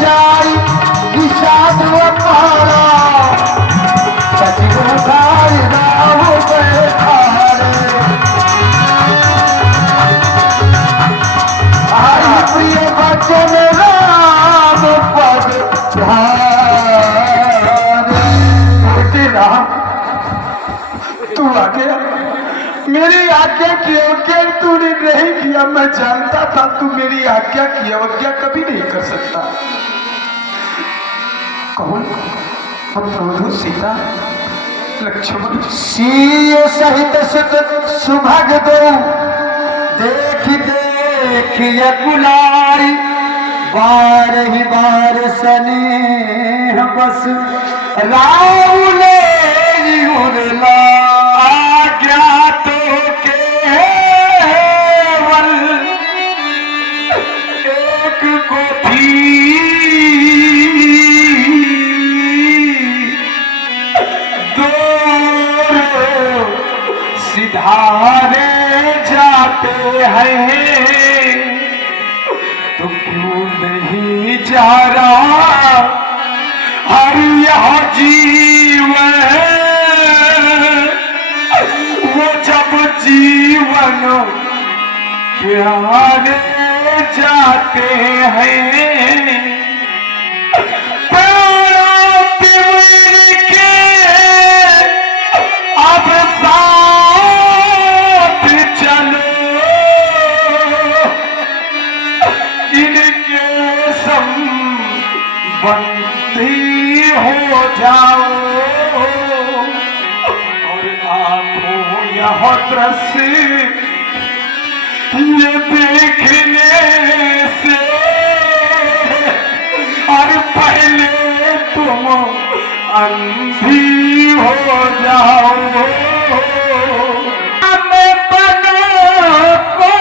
जाई विषाद अपारा सचिव धार राम बैठारे हरि प्रिय वचन राम पद ध्यारे। राम तू आ गया, मेरी आज्ञा की अवज्ञा तूने नहीं किया। मैं जानता था तू मेरी आज्ञा की अवज्ञा कभी नहीं कर सकता। कौन? हम प्रभु सीता लक्ष्मण सीय सहित सुत सुभग दो देख देख यकुलारी बार ही बार स्नेह बस राउले उरला ज्ञातो केवल एक को थी दो सिधारे जाते हैं तो क्यों नहीं जा रहा हर यह जीवन वो जब जीवन प्यारे जाते हैं के अब साथ चलो इनके संबंधी हो जाओ और आंखों यह दृश्य ये देखने से और पहले तुम अंधी हो जाओ। मैं बनो को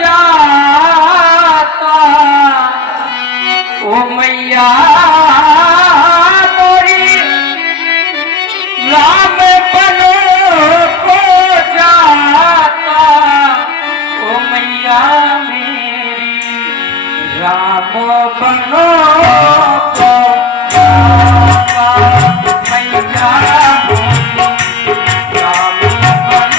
जाता ओ मैया मोरी राम बनो को जाता ओ मैया मेरी राम बनो को जाता मैया राम बनो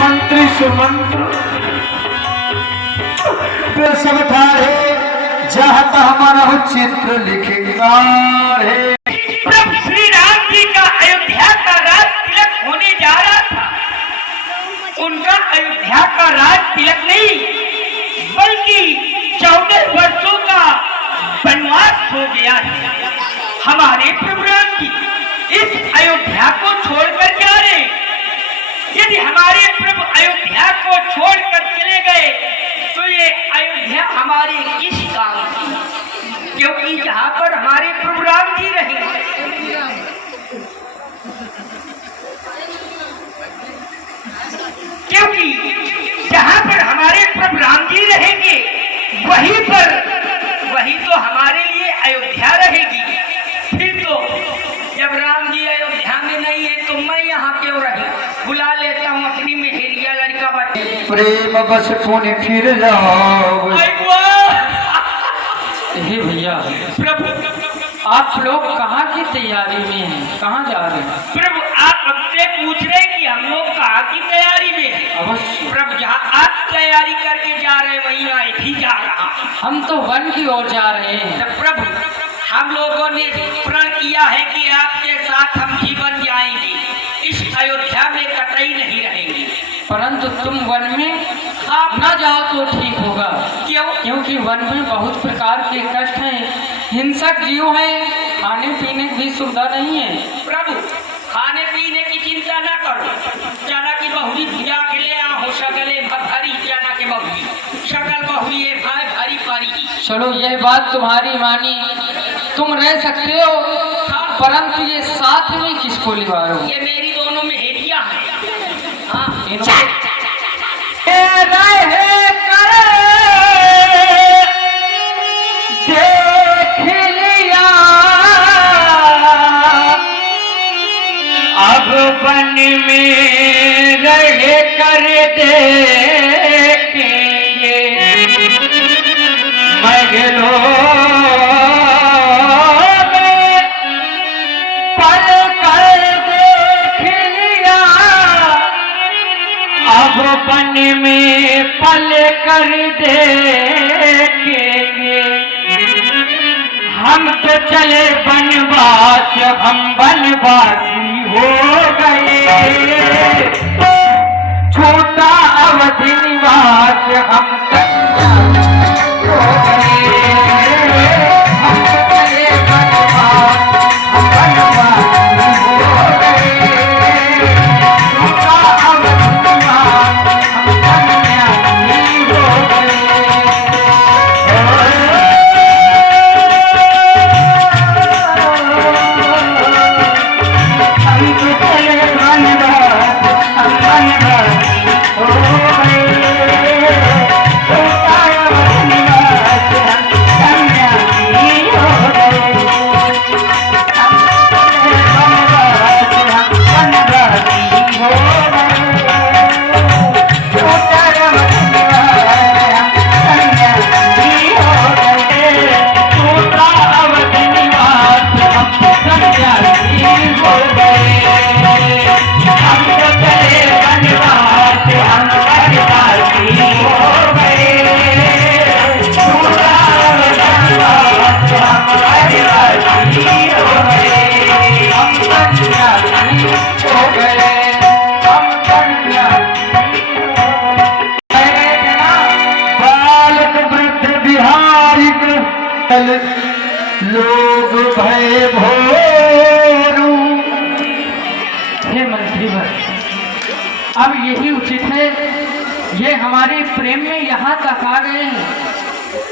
मंत्री सुमंत्र सब ठारे जहाँ हमारा चित्र लिखेगा है। प्रभु श्री राम जी का अयोध्या का राज तिलक होने जा रहा था। उनका अयोध्या का राज तिलक नहीं बल्कि 14 वर्षों का वनवास हो गया है। हमारे प्रभु राम जी इस अयोध्या को छोड़कर जा रहे। यदि हमारे प्रभु अयोध्या को छोड़कर चले गए तो ये अयोध्या हमारे किस काम की, क्योंकि यहाँ पर हमारे प्रभु राम जी रहेंगे। क्योंकि जहाँ पर हमारे प्रभु राम जी रहेंगे वही तो हमारे लिए अयोध्या रहेगी। फिर तो जब राम जी अयोध्या में नहीं है तो मैं यहाँ क्यों रही। बुला लेता हूँ अपनी मेहरिया लड़का बच्चे। प्रेम बस पुण्य फिर जाओ। हे भैया प्रभु आप लोग कहाँ की तैयारी में हैं? कहाँ जा रहे हैं? प्रभु आप हमसे पूछ रहे हैं कि हम लोग कहाँ की तैयारी में हैं? अवश्य। प्रभु जहाँ आप तैयारी करके जा रहे हैं वहीं मैं भी जा रहा हूँ। हम तो वन की ओर जा रहे हैं। तो प्रभु हम लोगों ने प्रण किया है कि आपके साथ हम जीवन जाएंगे, इस अयोध्या में कतई नहीं रहेंगे। परंतु तुम वन में आप न जाओ तो ठीक होगा। क्यों? क्योंकि वन में बहुत प्रकार के कष्ट हैं, हिंसक जीव हैं, खाने पीने की भी सुविधा नहीं है। प्रभु खाने पीने की चिंता न करो, चना की बहुरी भुजा के ले आओ, सकले भरी चना के बहुरी, सकल बहुरी है भाई भारी पारी। चलो यह बात तुम्हारी मानी, तुम रह सकते हो, परंतु ये साथ में किसको लिवाओ? ये मेरी दोनों में हेटिया है। हाँ अब वन में रह कर देखेंगे मगलों में पल कर देख लिया। अब वन में पल कर देखेंगे, हम तो चले वनवास, हम वनवासी हो गए। छोटा अवधि निवास हम सन्यासी हो गए। हम तो चले वनवास, हम वनवासी हो गए। छोटा अवधि निवास हम सन्यासी हो गए। लोग भय भोरू। हे मंत्रीवर, अब यही उचित है, ये हमारे प्रेम में यहाँ तक आ गए हैं,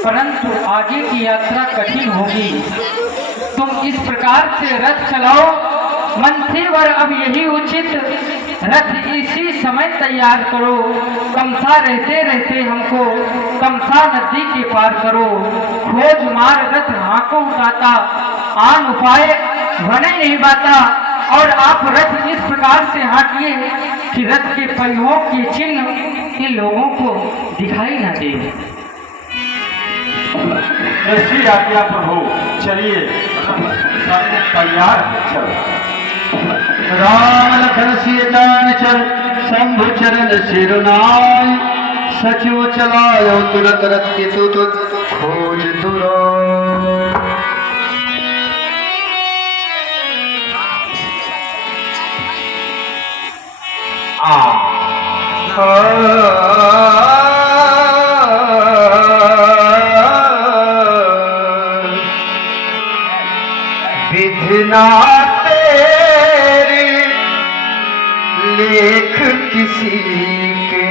परंतु आगे की यात्रा कठिन होगी। तुम इस प्रकार से रथ चलाओ मंत्रीवर, अब यही उचित, रथ इसी समय तैयार करो। कमसा रहते रहते हमको कमसा नदी के पार करो। खोज मार रथ हाथों उठाता, आन उपाय बने नहीं बाता। और आप रथ इस प्रकार से हाकिए कि रथ के पहियों के चिन्ह इन लोगों को दिखाई न दे। ऐसी आज्ञा प्रभु, चलिए तैयार चल। राम लखन सीतान चल, शंभु चरण सिरनाय। सचिव चलायो तुरत रथ के तो खोज दुरा। विधना तेरी लेख किसी के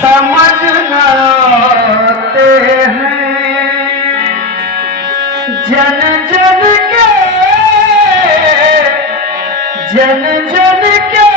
समझ न आते हैं। जन जन के